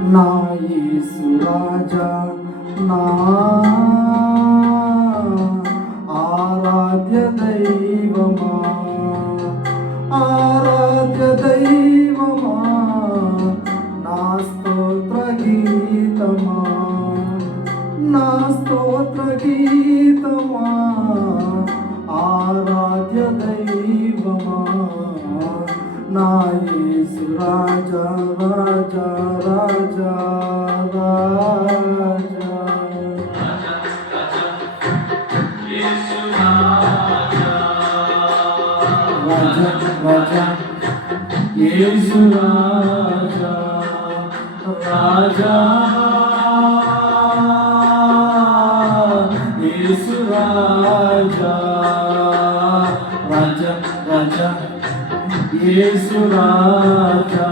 నా యేసు రాజా నా ఆరాధ్య దైవమా ఆరాధ్య దైవమా నా స్తోత్ర గీతమా నా స్తోత్ర గీతమా ఆరాధ్య దైవమా. నా యేసు రాజా రాజా రాజా రాజా రాజా రాజా యేసు రాజా రాజా యేసు రాజా రాజా రాజా యేసు రాజా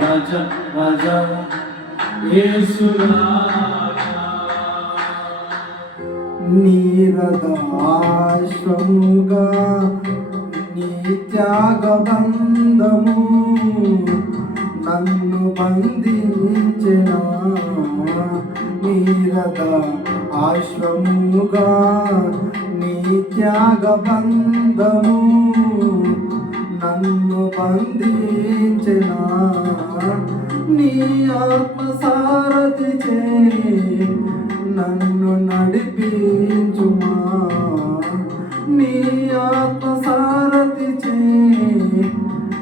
రాజా. రాజా యేసు రాజా నీరదాశ్వముగా నీ త్యాగబంధము నన్ను బంధించిన నీరద ఆశ్వముగా నీ త్యాగబంధము బంధించిన నీ ఆత్మసారథి చే నన్ను నడిపించుమా? నీ ఆత్మసారథి చే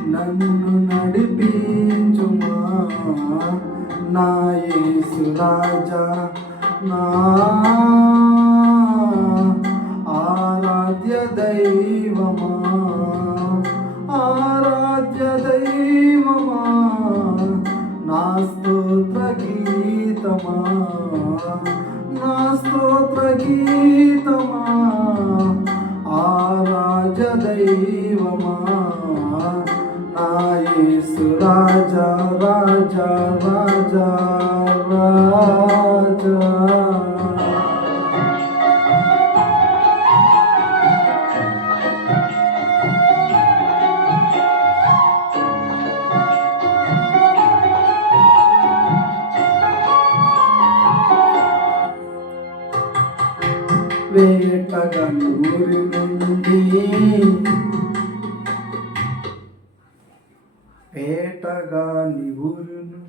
నన్ను నడిపించుమా? నా యేసు రాజా నా ఆరాధ్య దైవమా? ఆరాధ్య దైవమా? నా స్తోత్ర గీతమా? నా స్తోత్ర గీతమా? ఆరాజ దైవమా? నా యేసు రాజా రాజా రాజా రాజా. వేటగను ఊరి నుండి వేటగాని ఊరును